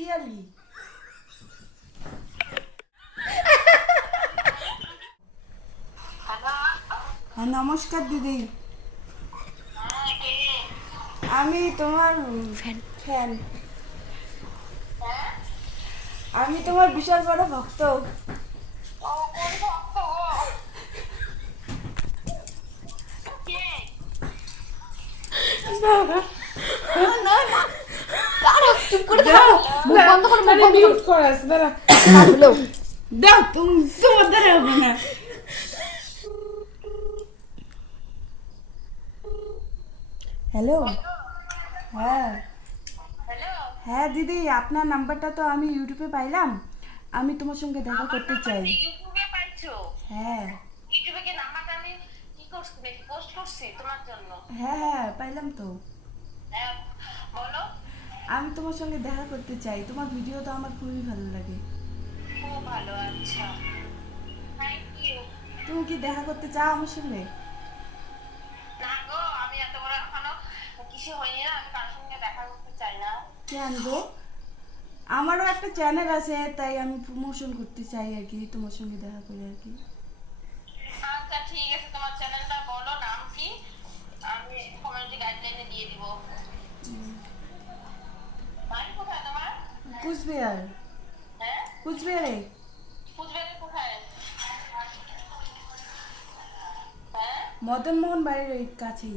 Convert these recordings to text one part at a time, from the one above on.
পিয়ালি। হ্যাঁ নমস্কার দিদি, আমি তোমার ফ্যান। আমি তোমার বিশাল বড় ভক্ত। চুপ করে থাকো, মুখ বন্ধ করো, মুখ বন্ধ মিউট করে আছে, দাঁড়া করো। দাও, তোমার দ্বারা হবে না। হ্যালো, হ্যাঁ হ্যাঁ দিদি, আপনার নাম্বারটা তো আমি ইউটিউবে পাইলাম, আমি তোমার সঙ্গে দেখা করতে চাই। ইউটিউবে পাইছো? হ্যাঁ ইউটিউবে কি নাম্বারটা আমি কি করছি, নাকি পোস্ট করছি তোমার জন্য? হ্যাঁ হ্যাঁ পাইলাম তো। হ্যাঁ বলো। আমি তোমার সঙ্গে দেখা করতে চাই, তোমার ভিডিও তো আমার খুবই ভালো লাগে। খুব ভালো, আচ্ছা থ্যাংক ইউ। তুমি কি দেখা করতে চাও আমার সঙ্গে? না গো, আমি এত বড় এখনো কিছু হয়নি না, আমি কারোর সঙ্গে দেখা করতে চাই না। কেন গো? আমারও একটা চ্যানেল আছে, তাই আমি প্রমোশন করতে চাই আর কি, তোমার সঙ্গে দেখা করে আর কি। আচ্ছা ঠিক আছে, তোমার চ্যানেলটা বলো, নাম কি? আমি কমিউনিটি গাইডলাইনে দিয়ে দিব। বাড়ি কোথায় তোমার? কুচবিহার। হ্যাঁ কুচবিহারে। কুচবিহারের কোথায়? হ্যাঁ মদনমোহন বাড়ির ওই কাছেই।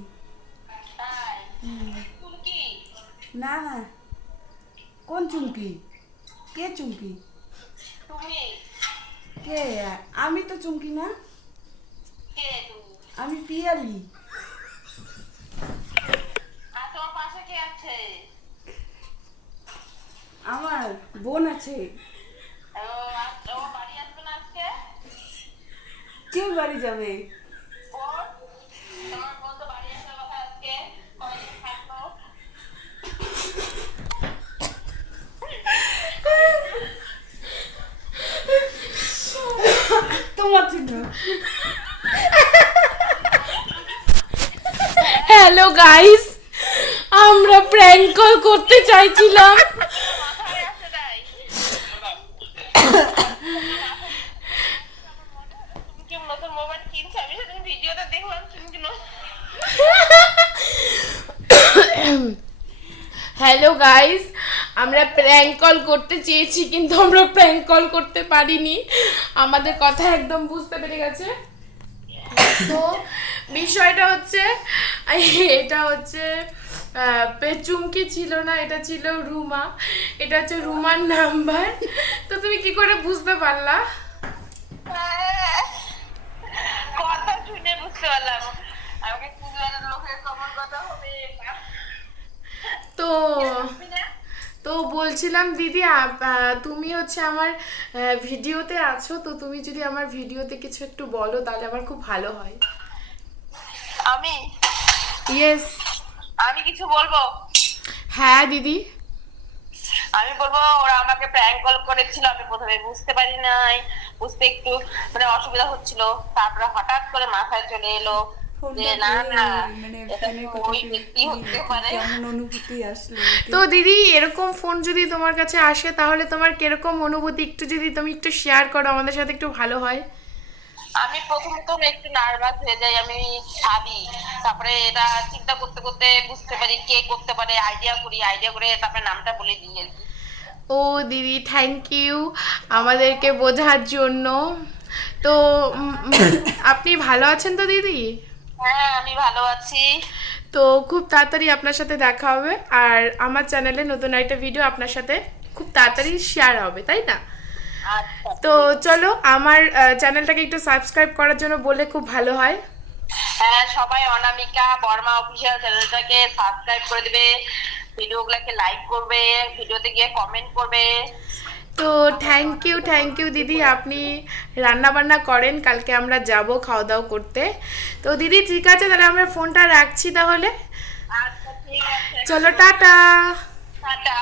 তাই? হুম। তুমি কি? না না, কোন চুমকি? কে চুমকি? তুমি কে? আমি তো চুমকি না, কে তুমি? আমি পিয়ালি। আর তোমার পাশে কে আছে? আমার বোন আছে। ও বাড়ি আসবে না আজকে? কেউ বাড়ি যাবে? বোন, তোমার বোন তো বাড়ি আসার কথা আজকে, কয়দিন থাকলো? তোমার জন্য। হ্যালো গাইস, আমরা প্র্যাঙ্ক কল করতে চাইছিলাম। মাথায় আসে নাই? তুমি কি নতুন মোবাইল কিনছো? আমি সেদিন ভিডিওতে দেখলাম তুমি কি হ্যালো গাইস, আমরা প্র্যাঙ্ক কল করতে চেয়েছি, কিন্তু আমরা প্র্যাঙ্ক কল করতে পারিনি। আমাদের কথা একদম বুঝতে পেরে গেছে। তো বিষয়টা হচ্ছে, এটা হচ্ছে চুমকি ছিল না, এটা ছিল রুমা। এটা হচ্ছে রুমার নাম্বার। তো তুমি কি করে বুঝতে পারলা? কথা শুনে বুঝতে পারলাম আমাকে কুমিল্লার লোকের কমন কথা হবে। তো তো বলছিলাম দিদি, তুমি হচ্ছে আমার ভিডিওতে আছো, তো তুমি যদি আমার ভিডিওতে কিছু একটু বলো তাহলে আমার খুব ভালো হয়। আমি ইয়েস। আমি কিছু বলবো? হ্যাঁ দিদি। আমি বলবো, ওরা আমাকে প্র্যাঙ্ক কল করেছিল, আমি প্রথমে বুঝতে পারি নাই, বুঝতে একটু মানে অসুবিধা হচ্ছিল, তারপরে হঠাৎ করে মাথায় চলে এলো যে না না, মানে এটা তো ওই ব্যক্তি হতে পারে। কেমন অনুভূতি আসলো? তো দিদি, এরকম ফোন যদি তোমার কাছে আসে তাহলে তোমার কিরকম অনুভূতি, একটু যদি তুমি একটু শেয়ার করো আমাদের সাথে একটু ভালো হয়। আমি প্রথমত একটু নার্ভাস হয়ে যাই, আমি ভাবি, তারপরে এটা চিন্তা করতে করতে বুঝতে পারি কে করতে পারে, আইডিয়া করে তারপরে নামটা বলে দিই আর কি। ও দিদি, থ্যাংক ইউ আমাদেরকে বোঝার জন্য। তো আপনি ভালো আছেন তো দিদি? হ্যাঁ আমি ভালো আছি। তো খুব তাড়াতাড়ি আপনার সাথে দেখা হবে, আর আমার চ্যানেলে নতুন একটা ভিডিও আপনার সাথে খুব তাড়াতাড়ি শেয়ার হবে, তাই না? আচ্ছা তো চলো, আমার চ্যানেলটাকে একটু সাবস্ক্রাইব করার জন্য বলে খুব ভালো হয়। হ্যাঁ, সবাই অনামিকা বর্মা অফিসিয়াল চ্যানেলটাকে সাবস্ক্রাইব করে দিবে, ভিডিওগুলোকে লাইক করবে, ভিডিওতে গিয়ে কমেন্ট করবে। তো থ্যাংক ইউ দিদি, আপনি রান্না বান্না করেন, কালকে আমরা যাব খাওয়া দাওয়া করতে। তো দিদি ঠিক আছে, তাহলে আমরা ফোনটা রাখছি তাহলে। আচ্ছা ঠিক আছে, চলো টাটা। টাটা।